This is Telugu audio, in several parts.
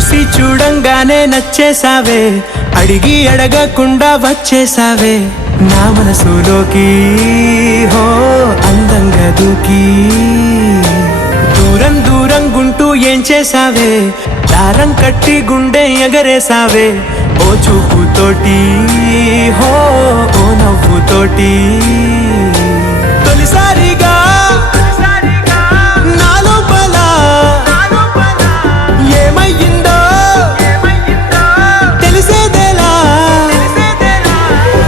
చూసి చూడంగానే నచ్చేసావే, అడిగి అడగకుండా వచ్చేసావే నా మనసులోకి. హో అందంగా దూకి దూరం దూరం గుంటూ ఏం చేసావే, దారం కట్టి గుండె ఎగరేసావే ఓ చూపుతోటి, హో ఓ నవ్వుతోటి. తొలిసారిగా నా లోపల ఏమయ్యిందో తెలిసేదేలా.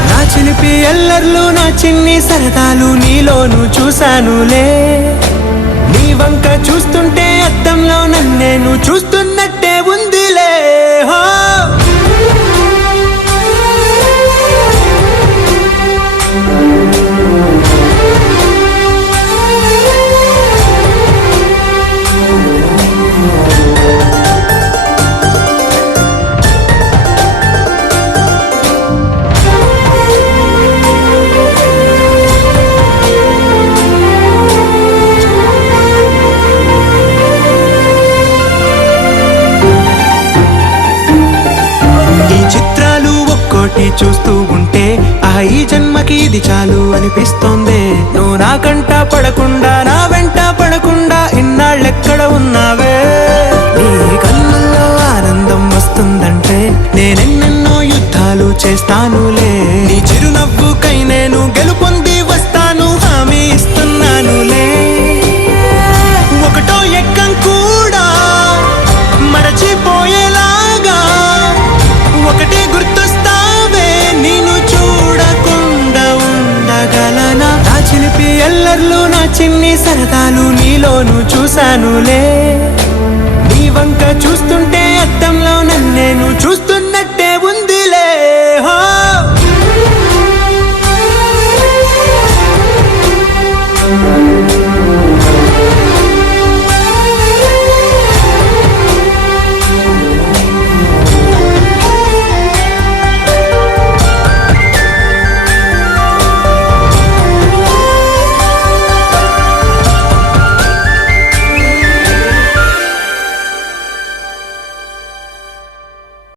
నా చిలిపి ఎల్లర్లు నా చిన్ని సరదాలు నీలోను చూశానులే. నీ వంక చూస్తుంటే అద్దంలో నన్నేను చూస్తున్నట్టే ఉందిలే. హో చూస్తూ ఉంటే ఈ జన్మకి ఇది చాలు అనిపిస్తోంది. నువ్వు నా కంట పడకుండా నా వెంట పడకుండా ఇన్నాళ్ళెక్కడ ఉన్నావే. నీ కళ్ళల్లో ఆనందం వస్తుందంటే నేనెన్నెన్నో యుద్ధాలు చేస్తానులే. నీ చిరునవ్వుకై నేను గెలుపొంది వస్తాను హామీ ఇస్తున్నానులే. ఒకటో ఎక్కం కూడా మరచిపోయేలాగా ఒకటే గుర్తొస్తావే, నిన్ను చూడకుండా ఉండగలనా. నా చిలిపి ఎల్లర్లు నా చిన్ని సరదాలు నీలోను చూశానులే. నీ వంక చూస్తుంటే అద్దంలో నన్నేను చూస్తూ